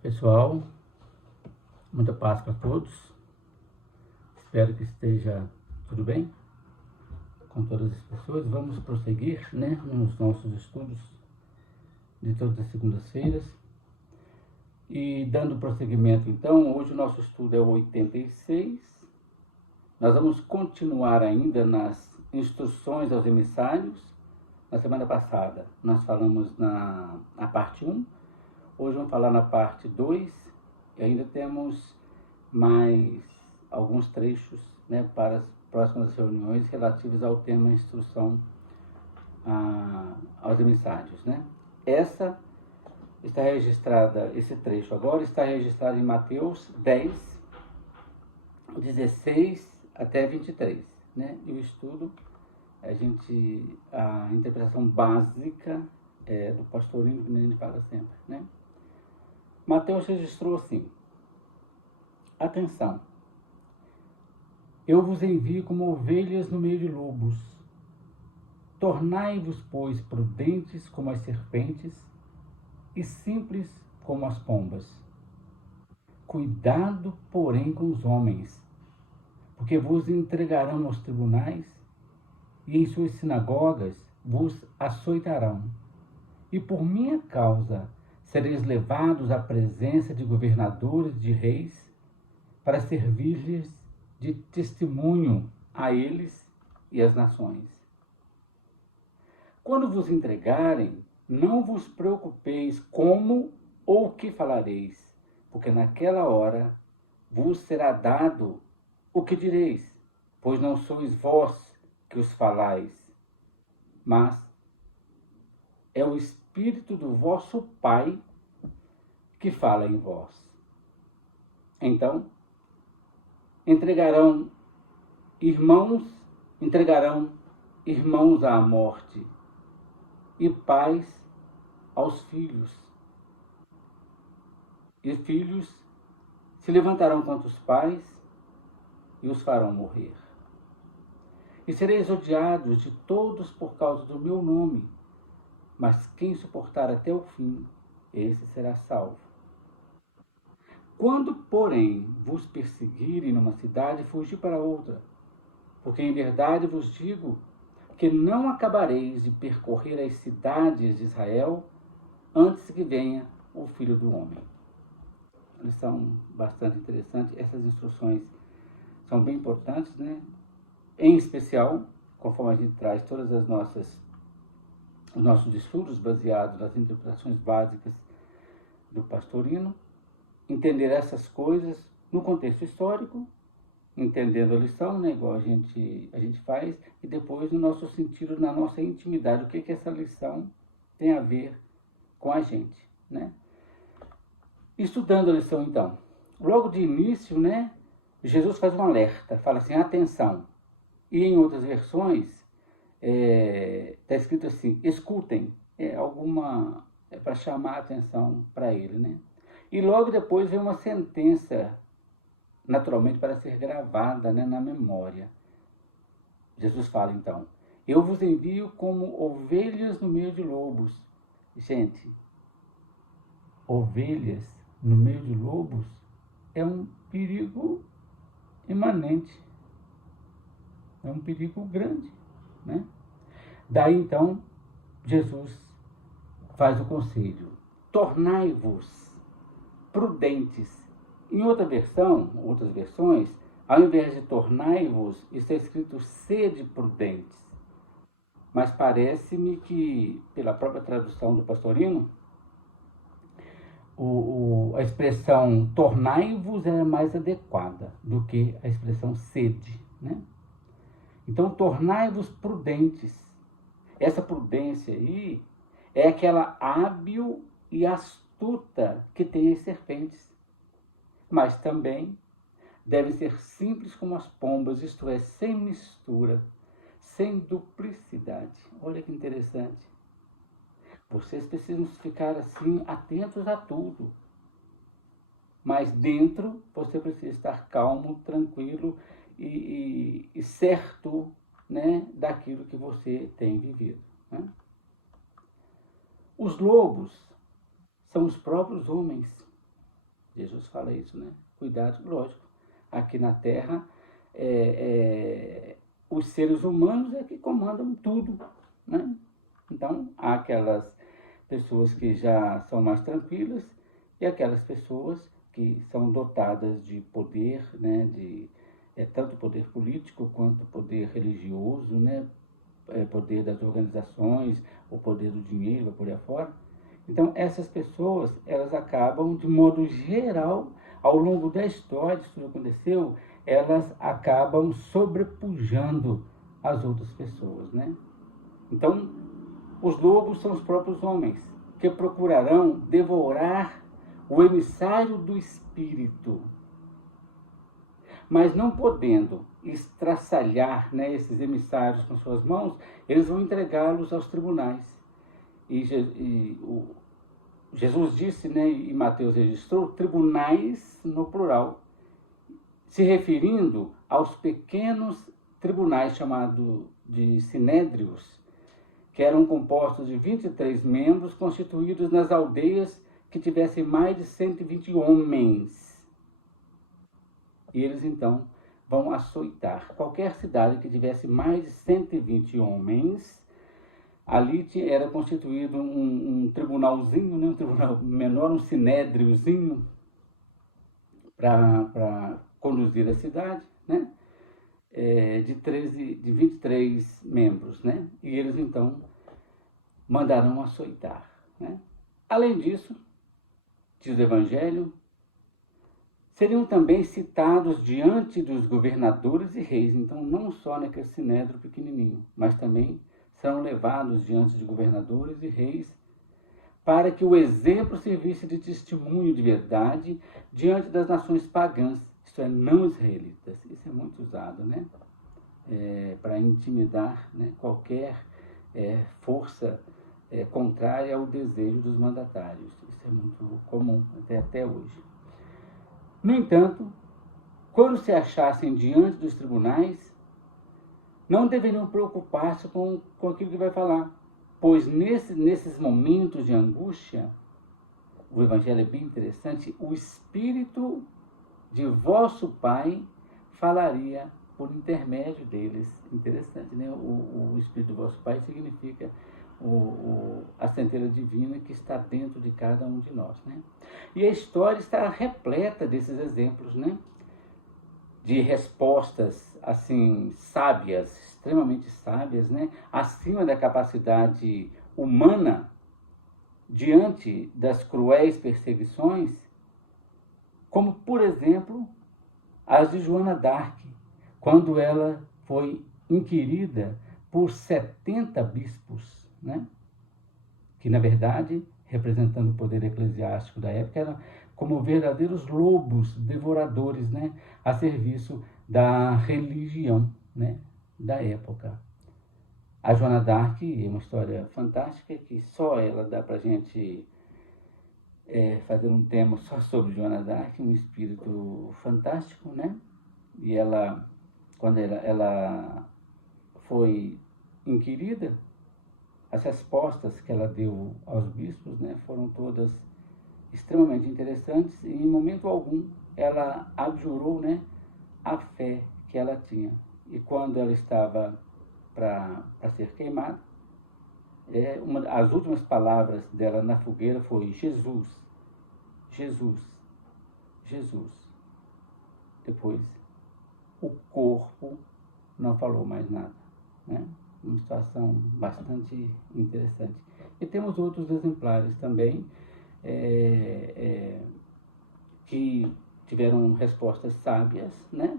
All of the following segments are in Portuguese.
Pessoal, muita paz para todos. Espero que esteja tudo bem com todas as pessoas. Vamos prosseguir, nos nossos estudos de todas as segundas-feiras. E dando prosseguimento, então, hoje o nosso estudo é o 86. Nós vamos continuar ainda nas instruções aos emissários. Na semana passada nós falamos na parte 1. Hoje vamos falar na parte 2 e ainda temos mais alguns trechos, para as próximas reuniões relativas ao tema instrução aos emissários. Essa está registrada, esse trecho agora está registrado em Mateus 10, 16 até 23. E o estudo, a interpretação básica do pastorinho, que a gente fala sempre. Mateus registrou assim: atenção, eu vos envio como ovelhas no meio de lobos. Tornai-vos, pois, prudentes como as serpentes e simples como as pombas. Cuidado, porém, com os homens, porque vos entregarão aos tribunais e em suas sinagogas vos açoitarão. E por minha causa sereis levados à presença de governadores e de reis, para servir-lhes de testemunho a eles e às nações. Quando vos entregarem, não vos preocupeis como ou o que falareis, porque naquela hora vos será dado o que direis, pois não sois vós que os falais, mas é o Espírito do vosso Pai que fala em vós. Então, entregarão irmãos à morte e pais aos filhos. E filhos se levantarão contra os pais e os farão morrer. E sereis odiados de todos por causa do meu nome, mas quem suportar até o fim, esse será salvo. Quando, porém, vos perseguirem numa cidade, fugi para outra, porque em verdade vos digo que não acabareis de percorrer as cidades de Israel antes que venha o Filho do Homem. Eles são bastante interessantes. Essas instruções são bem importantes, Em especial, conforme a gente traz todas os nossos estudos baseados nas interpretações básicas do pastorino, entender essas coisas no contexto histórico, entendendo a lição, igual a gente faz, e depois no nosso sentido, na nossa intimidade, o que essa lição tem a ver com a gente, Estudando a lição, então, logo de início, Jesus faz um alerta, fala assim, atenção. E em outras versões, está escrito assim, escutem, para chamar a atenção para ele, E logo depois vem uma sentença, naturalmente para ser gravada, na memória. Jesus fala então, eu vos envio como ovelhas no meio de lobos. Gente, ovelhas no meio de lobos é um perigo imanente, é um perigo grande, Daí então Jesus faz o conselho, tornai-vos prudentes. Em outras versões, ao invés de tornai-vos, está escrito sede prudentes. Mas parece-me que, pela própria tradução do pastorino, a expressão tornai-vos é mais adequada do que a expressão sede, Então, tornai-vos prudentes. Essa prudência aí é aquela hábil e astuta que tem as serpentes. Mas também devem ser simples como as pombas, isto é, sem mistura, sem duplicidade. Olha que interessante. Vocês precisam ficar assim, atentos a tudo. Mas dentro, você precisa estar calmo, tranquilo e certo, daquilo que você tem vivido. Os lobos são os próprios homens. Jesus fala isso, né? Cuidado, lógico. Aqui na Terra, os seres humanos é que comandam tudo, né? Então, há aquelas pessoas que já são mais tranquilas e aquelas pessoas que são dotadas de poder, né? Tanto poder político quanto poder religioso, né? Poder das organizações, o poder do dinheiro, por aí afora. Então, essas pessoas, elas acabam, de modo geral, ao longo da história, isso aconteceu, elas acabam sobrepujando as outras pessoas, né? Então, os lobos são os próprios homens, que procurarão devorar o emissário do espírito, mas não podendo estraçalhar, né, esses emissários com suas mãos, eles vão entregá-los aos tribunais. Jesus disse, né, e Mateus registrou, tribunais no plural, se referindo aos pequenos tribunais chamados de sinédrios, que eram compostos de 23 membros constituídos nas aldeias que tivessem mais de 120 homens. E eles então vão açoitar qualquer cidade que tivesse mais de 120 homens. Ali era constituído um tribunalzinho, né, um tribunal menor, um sinédriozinho, para conduzir a cidade, né, de 23 membros, né, e eles então mandarão açoitar, né. Além disso, diz o Evangelho, seriam também citados diante dos governadores e reis, então não só naquele sinédrio pequenininho, mas também serão levados diante de governadores e reis, para que o exemplo servisse de testemunho de verdade diante das nações pagãs, isto é, não israelitas. Isso é muito usado, né? Para intimidar, né, qualquer força contrária ao desejo dos mandatários. Isso é muito comum até hoje. No entanto, quando se achassem diante dos tribunais, não deveriam preocupar-se com aquilo que vai falar, pois nesses momentos de angústia, o Evangelho é bem interessante, o Espírito de vosso Pai falaria por intermédio deles. Interessante, né? O Espírito do vosso Pai significa a centelha divina que está dentro de cada um de nós, né? E a história está repleta desses exemplos, né? De respostas, assim, sábias, extremamente sábias, né? Acima da capacidade humana, diante das cruéis perseguições, como, por exemplo, as de Joana d'Arc, quando ela foi inquirida por 70 bispos, né? Que, na verdade, representando o poder eclesiástico da época, eram como verdadeiros lobos devoradores, né? A serviço da religião, né? Da época. A Joana d'Arc é uma história fantástica que só ela dá para a gente fazer um tema só sobre Joana d'Arc, um espírito fantástico, né? E ela, quando ela foi inquirida, as respostas que ela deu aos bispos, né, foram todas extremamente interessantes e em momento algum ela abjurou, né, a fé que ela tinha. E quando ela estava para ser queimada, as últimas palavras dela na fogueira foi Jesus, Jesus, Jesus. Depois, o corpo não falou mais nada, né? Uma situação bastante interessante. E temos outros exemplares também que tiveram respostas sábias, né?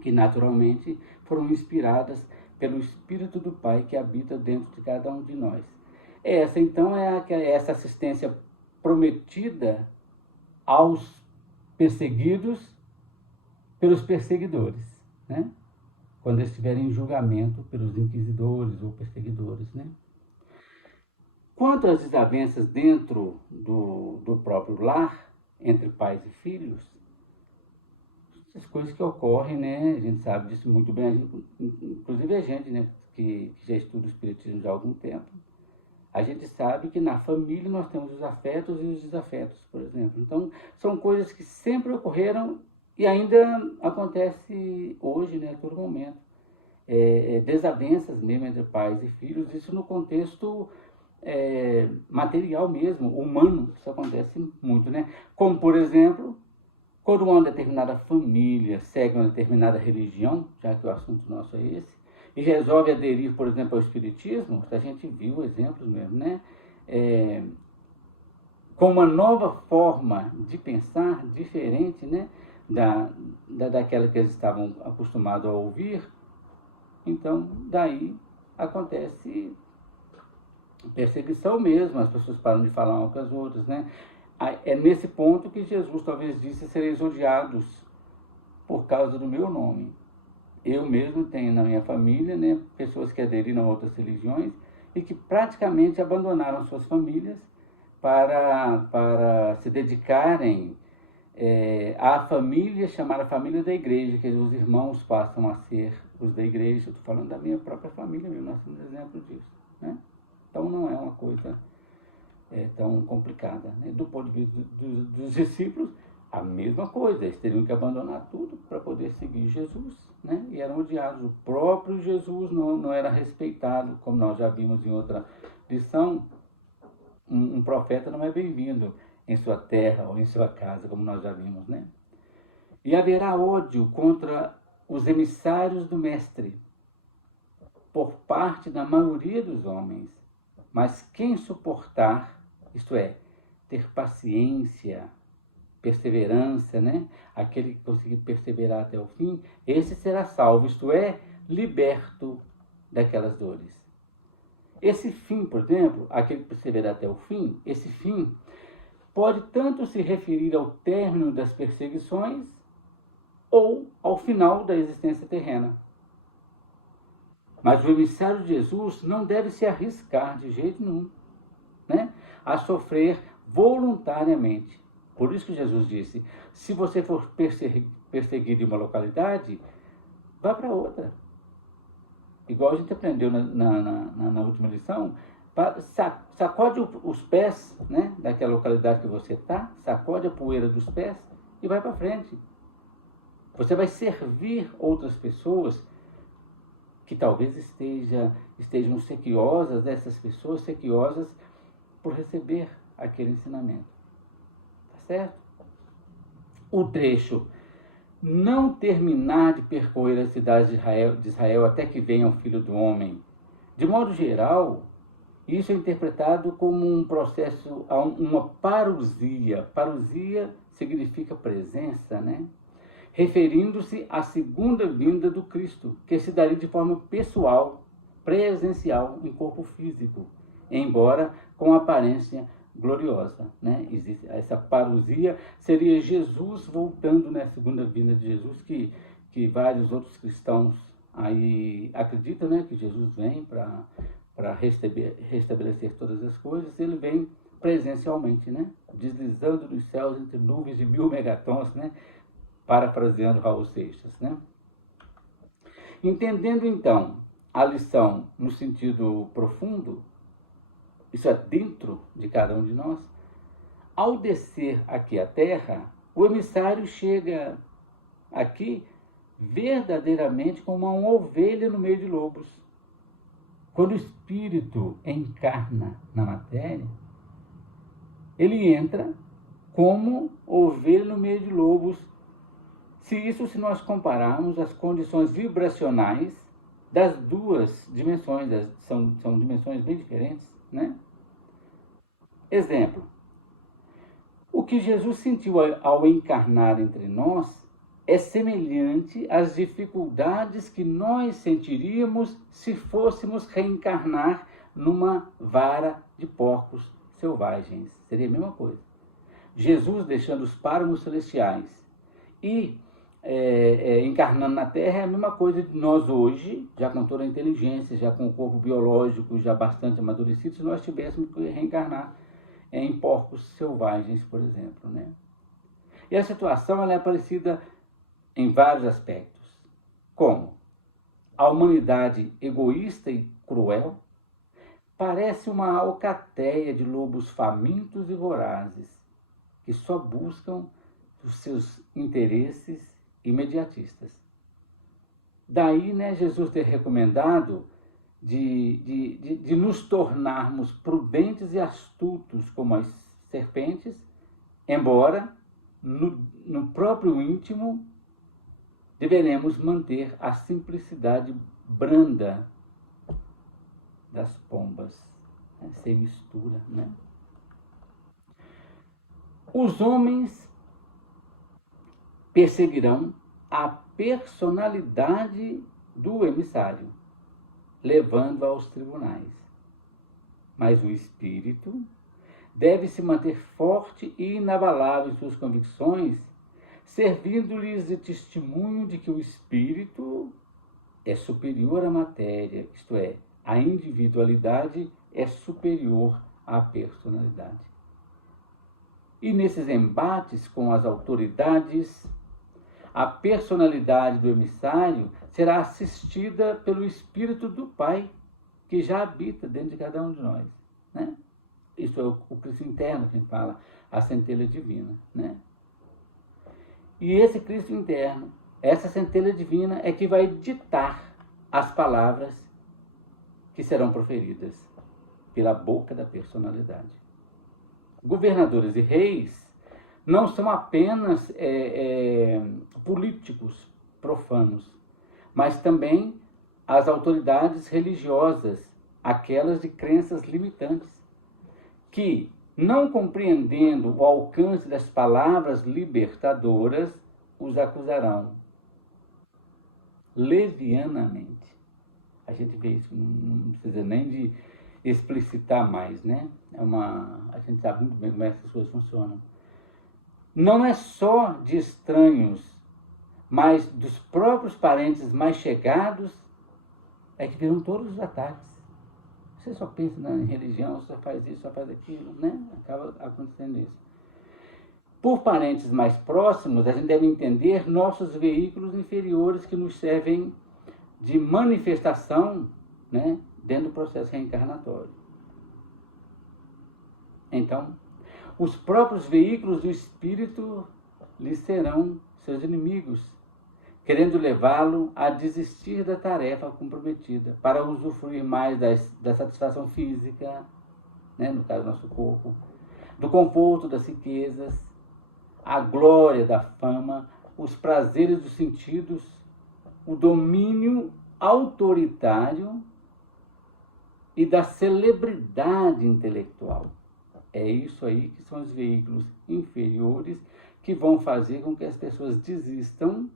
Que naturalmente foram inspiradas pelo Espírito do Pai que habita dentro de cada um de nós. Essa então é essa assistência prometida aos perseguidos pelos perseguidores, né? Quando eles estiverem em julgamento pelos inquisidores ou perseguidores, né? Quanto às desavenças dentro do próprio lar, entre pais e filhos, essas coisas que ocorrem, né? A gente sabe disso muito bem, inclusive a gente, né, que já estuda o Espiritismo já há algum tempo, A gente sabe que na família nós temos os afetos e os desafetos, por exemplo. Então, são coisas que sempre ocorreram e ainda acontece hoje, né, a todo momento. Desavenças mesmo entre pais e filhos, isso no contexto material mesmo, humano, isso acontece muito, né? Como, por exemplo, quando uma determinada família segue uma determinada religião, já que o assunto nosso é esse, e resolve aderir, por exemplo, ao espiritismo, a gente viu exemplos mesmo, né? Com uma nova forma de pensar, diferente, né? Daquela que eles estavam acostumados a ouvir. Então, daí acontece perseguição mesmo, as pessoas param de falar umas com as outras, né? É nesse ponto que Jesus talvez disse: sereis odiados por causa do meu nome. Eu mesmo tenho na minha família, né, pessoas que aderiram a outras religiões e que praticamente abandonaram suas famílias para se dedicarem à família, chamada família da igreja, que os irmãos passam a ser os da igreja. Estou falando da minha própria família mesmo, nós temos exemplo disso, né? Então não é uma coisa tão complicada, né? Do ponto de vista dos discípulos, a mesma coisa, eles teriam que abandonar tudo para poder seguir Jesus, né? E eram odiados. O próprio Jesus não era respeitado, como nós já vimos em outra lição. Um profeta não é bem-vindo em sua terra ou em sua casa, como nós já vimos, né? E haverá ódio contra os emissários do Mestre por parte da maioria dos homens, mas quem suportar, isto é, ter paciência, perseverança, né? Aquele que conseguir perseverar até o fim, esse será salvo, isto é, liberto daquelas dores. Esse fim, por exemplo, aquele que perseverar até o fim, esse fim pode tanto se referir ao término das perseguições ou ao final da existência terrena. Mas o emissário de Jesus não deve se arriscar de jeito nenhum, né, a sofrer voluntariamente. Por isso que Jesus disse: se você for perseguido em uma localidade, vá para outra. Igual a gente aprendeu na última lição, sacode os pés, né, daquela localidade que você está, sacode a poeira dos pés e vai para frente. Você vai servir outras pessoas que talvez estejam sequiosas, dessas pessoas sequiosas por receber aquele ensinamento. Tá certo? O trecho: não terminar de percorrer as cidades de Israel até que venha o Filho do Homem. De modo geral, isso é interpretado como um processo, uma parousia. Parousia significa presença, né? Referindo-se à segunda vinda do Cristo, que se daria de forma pessoal, presencial, em corpo físico, embora com aparência gloriosa, né? Existe essa parousia, seria Jesus voltando, né? A segunda vinda de Jesus, que vários outros cristãos aí acreditam, né? Que Jesus vem para restabelecer todas as coisas. Ele vem presencialmente, né? Deslizando nos céus entre nuvens de 1000 megatons, né? Parafraseando Raul Seixas, né? Entendendo então a lição no sentido profundo, isso é dentro de cada um de nós, ao descer aqui à Terra, o emissário chega aqui verdadeiramente como uma ovelha no meio de lobos. Quando o espírito encarna na matéria, ele entra como ovelha no meio de lobos. Se nós compararmos as condições vibracionais das duas dimensões, são dimensões bem diferentes, né? Exemplo: o que Jesus sentiu ao encarnar entre nós é semelhante às dificuldades que nós sentiríamos se fôssemos reencarnar numa vara de porcos selvagens. Seria a mesma coisa. Jesus deixando os páramos celestiais e encarnando na Terra é a mesma coisa de nós hoje, já com toda a inteligência, já com o corpo biológico já bastante amadurecido, se nós tivéssemos que reencarnar em porcos selvagens, por exemplo, né? E a situação ela é parecida em vários aspectos. Como? A humanidade egoísta e cruel, parece uma alcateia de lobos famintos e vorazes, que só buscam os seus interesses imediatistas. Daí, né, Jesus ter recomendado de nos tornarmos prudentes e astutos como as serpentes, embora no próprio íntimo deveremos manter a simplicidade branda das pombas, né, sem mistura, né? Os homens perseguirão a personalidade do emissário, levando aos tribunais. Mas o espírito deve se manter forte e inabalável em suas convicções, servindo-lhes de testemunho de que o espírito é superior à matéria, isto é, a individualidade é superior à personalidade. E nesses embates com as autoridades, a personalidade do emissário será assistida pelo Espírito do Pai, que já habita dentro de cada um de nós, né? Isso é o Cristo interno que a gente fala, a centelha divina, né? E esse Cristo interno, essa centelha divina é que vai ditar as palavras que serão proferidas pela boca da personalidade. Governadores e reis não são apenas políticos profanos, mas também as autoridades religiosas, aquelas de crenças limitantes, que, não compreendendo o alcance das palavras libertadoras, os acusarão levianamente. A gente vê isso, não precisa nem de explicitar mais, né? A gente sabe muito bem como essas coisas funcionam. Não é só de estranhos, mas dos próprios parentes mais chegados é que viram todos os ataques. Você só pensa em religião, só faz isso, só faz aquilo, né? Acaba acontecendo isso. Por parentes mais próximos, a gente deve entender nossos veículos inferiores que nos servem de manifestação, né, dentro do processo reencarnatório. Então, os próprios veículos do espírito lhe serão seus inimigos, querendo levá-lo a desistir da tarefa comprometida, para usufruir mais da satisfação física, né, no caso do nosso corpo, do conforto das riquezas, a glória da fama, os prazeres dos sentidos, o domínio autoritário e da celebridade intelectual. É isso aí que são os veículos inferiores que vão fazer com que as pessoas desistam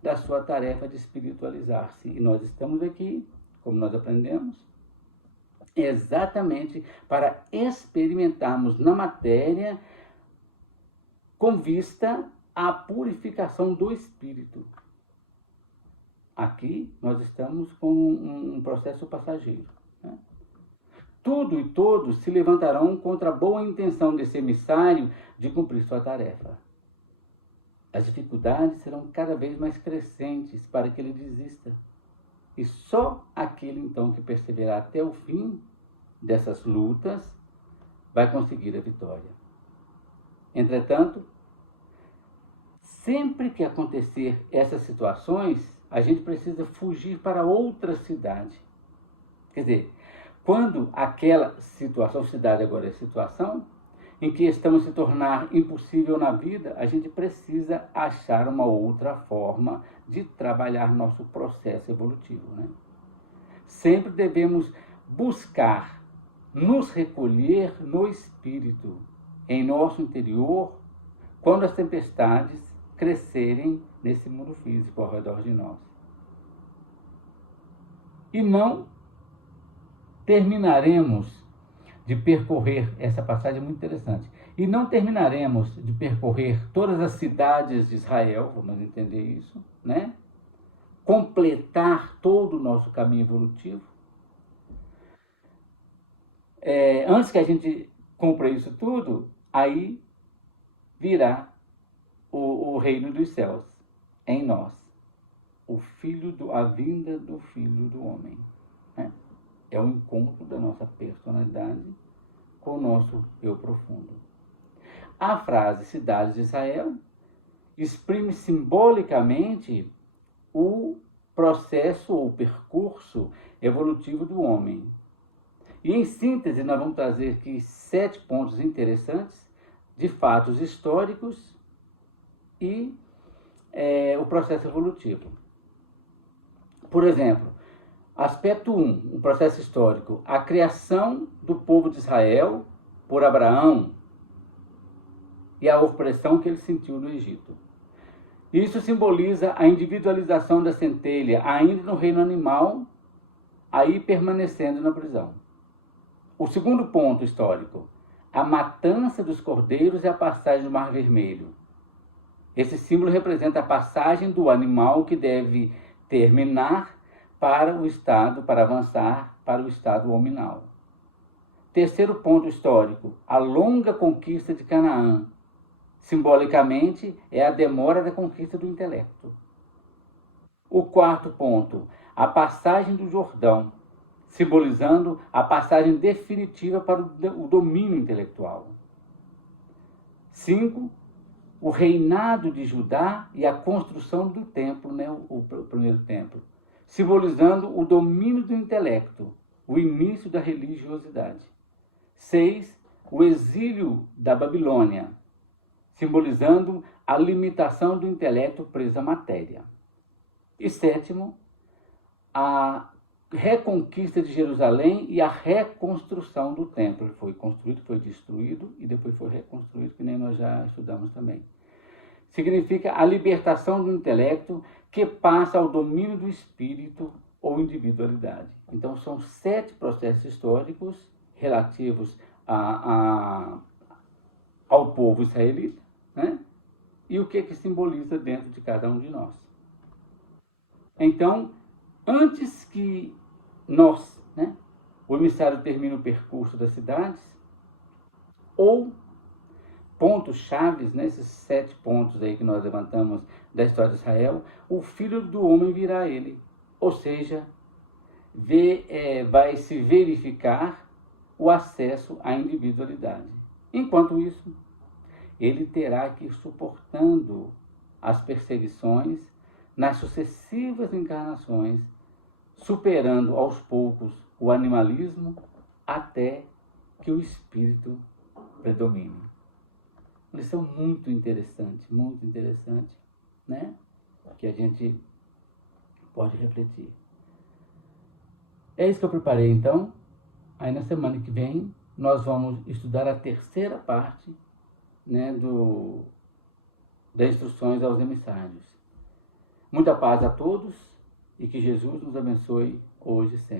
da sua tarefa de espiritualizar-se. E nós estamos aqui, como nós aprendemos, exatamente para experimentarmos na matéria com vista à purificação do espírito. Aqui nós estamos com um processo passageiro, né? Tudo e todos se levantarão contra a boa intenção desse emissário de cumprir sua tarefa. As dificuldades serão cada vez mais crescentes para que ele desista. E só aquele, então, que perseverar até o fim dessas lutas vai conseguir a vitória. Entretanto, sempre que acontecer essas situações, a gente precisa fugir para outra cidade. Quer dizer, quando aquela situação, cidade agora é situação, em que estamos se tornar impossível na vida, a gente precisa achar uma outra forma de trabalhar nosso processo evolutivo, né? Sempre devemos buscar nos recolher no espírito, em nosso interior, quando as tempestades crescerem nesse mundo físico ao redor de nós. E não terminaremos de percorrer, essa passagem é muito interessante, e não terminaremos de percorrer todas as cidades de Israel, vamos entender isso, né? Completar todo o nosso caminho evolutivo. Antes que a gente cumpra isso tudo, aí virá o reino dos céus em nós, a vinda do Filho do Homem, né? É o encontro da nossa personalidade com o nosso eu profundo. A frase cidade de Israel exprime simbolicamente o processo ou percurso evolutivo do homem. E em síntese, nós vamos trazer aqui 7 pontos interessantes de fatos históricos e o processo evolutivo. Por exemplo, aspecto 1, o processo histórico, a criação do povo de Israel por Abraão e a opressão que ele sentiu no Egito. Isso simboliza a individualização da centelha, ainda no reino animal, aí permanecendo na prisão. O segundo ponto histórico, a matança dos cordeiros e a passagem do Mar Vermelho. Esse símbolo representa a passagem do animal que deve terminar para avançar para o estado hominal. Terceiro ponto histórico, a longa conquista de Canaã. Simbolicamente, é a demora da conquista do intelecto. O quarto ponto, a passagem do Jordão, simbolizando a passagem definitiva para o domínio intelectual. 5. O reinado de Judá e a construção do templo, o primeiro templo, simbolizando o domínio do intelecto, o início da religiosidade. 6. O exílio da Babilônia, simbolizando a limitação do intelecto preso à matéria. E 7. A reconquista de Jerusalém e a reconstrução do templo. Ele foi construído, foi destruído e depois foi reconstruído, que nem nós já estudamos também. Significa a libertação do intelecto que passa ao domínio do espírito ou individualidade. Então, são 7 processos históricos relativos ao povo israelita, né? E o que simboliza dentro de cada um de nós. Então, antes que nós, o emissário termine o percurso das cidades, ou pontos chaves, esses 7 pontos aí que nós levantamos da história de Israel, o filho do homem virá a ele. Ou seja, vai se verificar o acesso à individualidade. Enquanto isso, ele terá que ir suportando as perseguições nas sucessivas encarnações, superando aos poucos o animalismo até que o espírito predomine. Lição muito interessante, né? Que a gente pode refletir. É isso que eu preparei então. Aí na semana que vem nós vamos estudar a terceira parte, das instruções aos emissários. Muita paz a todos e que Jesus nos abençoe hoje e sempre.